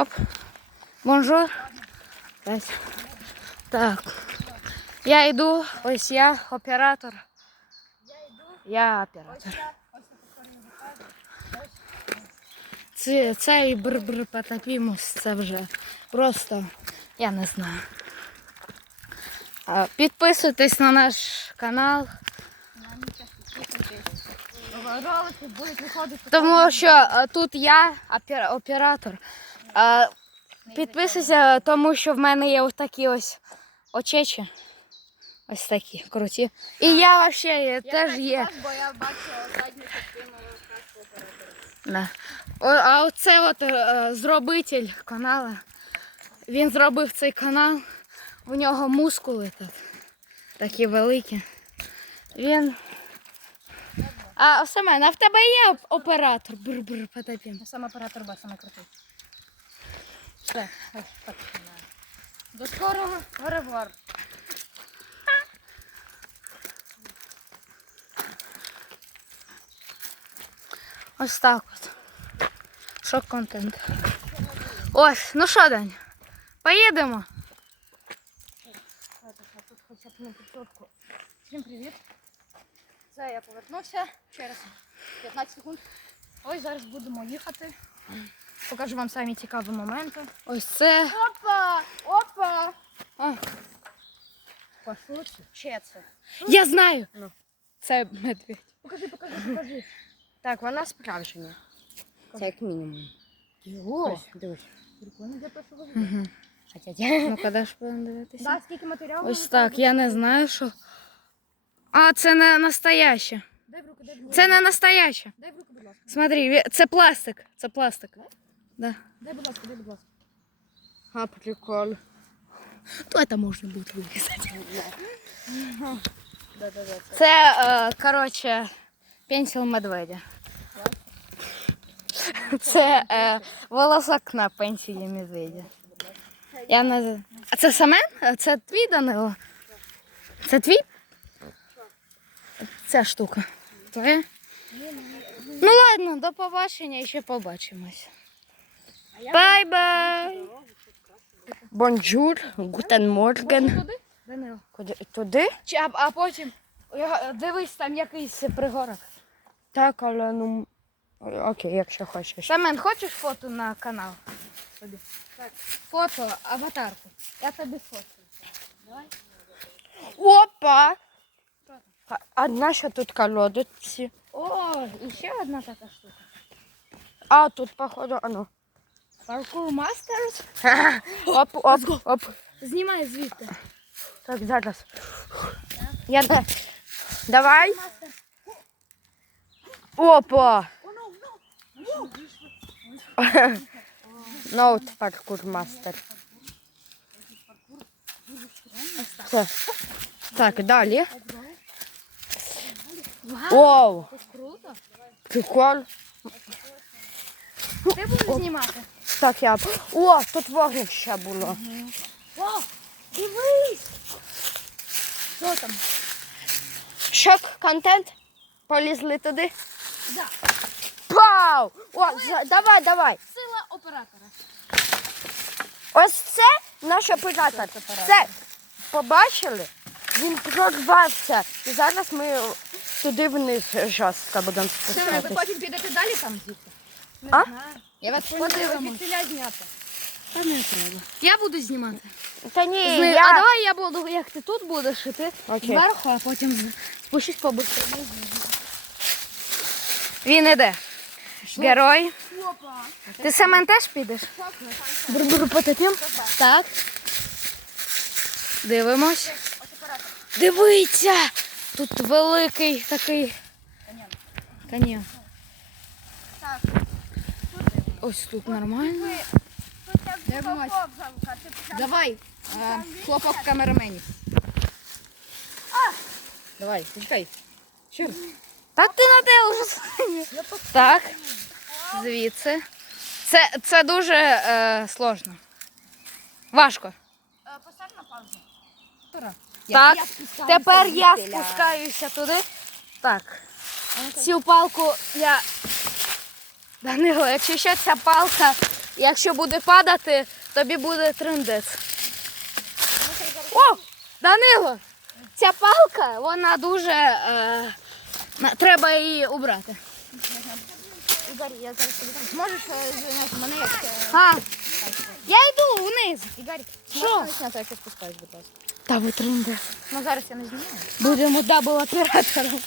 Оп. Бонжур. Так. Я йду, ось я оператор. Я оператор. Це, цей бр-бр потопімус, це вже просто, я не знаю. Підписуйтесь на наш канал, Ролики будуть виходити. тому що тут я оператор. А, Підписуйся, тому що в мене є ось такі ось очечі. Ось такі круті. І я взагалі теж є. Бо я бачила задню частину. Да. О, а оце от е, зробитель каналу. Він зробив цей канал. У нього мускули тут такі великі. Він. А Семен, а в тебе є оператор? Бр-бр, потопім. Саме оператор Б, саме крутий. Все, ось так починаю. До скорого переговору. Ось так от. Шок контент. Ось, ну що, Дань? Поїдемо. Тут хоча б на підсотку. Всім привіт. Це я повернувся через 15 секунд. Ось зараз будемо їхати. Покажу вам самі цікаві моменти. Ось це. Опа! Опа! О, По суті, це. я знаю. Ну. Це медведь. Покажи, покажи, покажи. Так, вона справжня. Це як мінімум. Його. Ось, дивись. Прикольно я. Ну, коли ж будемо дивитися? Да, скільки матеріалу? Ось так, я не знаю, що. А, це не настояще. Дай в руку, дай в руку. Це не настояще. Дай в руку, будь ласка. Смотри, ві- це пластик. Це пластик. Да. Дай, будь ласка, дай, будь ласка. А, прикол. То це можна буде вирізати. Да, да, да. Це, е, коротше, пенсіл медведя. Це е, волосок на пенсії медведя. Я не... А це Семен? А Це твій Данило? Це твій? Ця штука. Твоя? Ну ладно, до побачення і ще побачимось. Бай-бай! Бонжур, гутен морген. Туди? Куди? Туди? Чи, а, а потім дивись, там якийсь пригорок. Так, але ну. Окей, якщо хочеш. Семен, хочеш фото на канал? Тобі? Так. Фото, аватарку. Я тобі сфоткаю. Давай. Опа! А, а наша тут колодці? О, і ще одна така штука. А, тут, походу, ану. Parkour Masters. Оп, оп, оп. Знімай звідти. Так, зараз. Я не. Давай. Опа! Ноут паркур мастер. Все. Так, далі. Оу, Це ж круто. прикол. Ти будеш знімати? Так, я. О, тут вогнище було. О, дивись. Що там? Шок контент. Полізли туди. Да. Пау! О, за- давай, давай. Сила оператора. Ось це наш оператор. Це побачили? Він прорвався. І зараз ми туди вниз жорстко будемо Все, ви спускатися. потім підете далі там звідти? А? Я вас Подивимось. Та не треба. Я буду знімати. Та ні, Зни- я... А давай я буду, як ти тут будеш, і ти Окей. зверху, а потім з- спущусь побити. Він іде. Герой. Ти Семен теж підеш? Бур-бур потопім? Так. Дивимось. Дивіться! Тут великий такий. Каньйон. Так. Ось тут нормально. Давай, хлопок камераменів. Давай, почекай. Ще раз. Та ти на те вже. Так. Звідси. Це, це дуже е, сложно. Важко. Е, Постав на паузу. Так. я Тепер я спускаюся туди. Так. Цю палку я. Данило, якщо що ця палка Якщо буде падати, тобі буде трендець. О! Данило! Ця палка, вона дуже. Е, треба її убрати. Ігор, я зараз тобі там. Зможеш е, звільняти мене як... е, А, я йду вниз. Ігор, Що? можна я спускаюсь, будь ласка. Та ви трендець. Ну зараз я не знімаю. Будемо дабл оператором.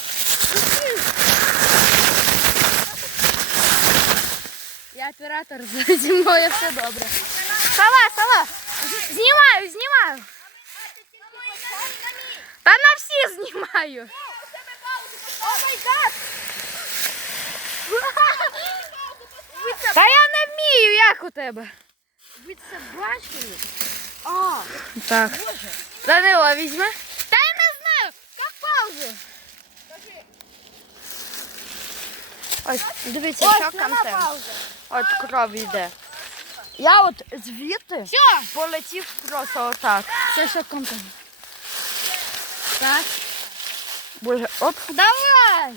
Я оператор, зі мною все добре. Сова, сова! з- Знімаю, знімаю. Та на всі знімаю. О май гад! Та я не вмію, як у тебе. Ви це бачили? А, Так. Данила візьме. Та я не знаю, як паузу. Ось, дивіться, ось що нема контент. От кров йде. Я от звідти Що? полетів просто отак. Це що контент. Так. Боже, оп. Давай.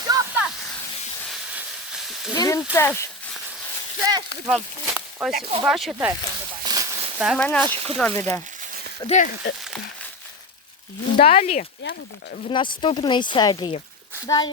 Стьопа! Він теж. Це ж Вам- Ось, бачите? У мене аж кров іде. Де? Далі, Я буду. в наступній серії. Далі.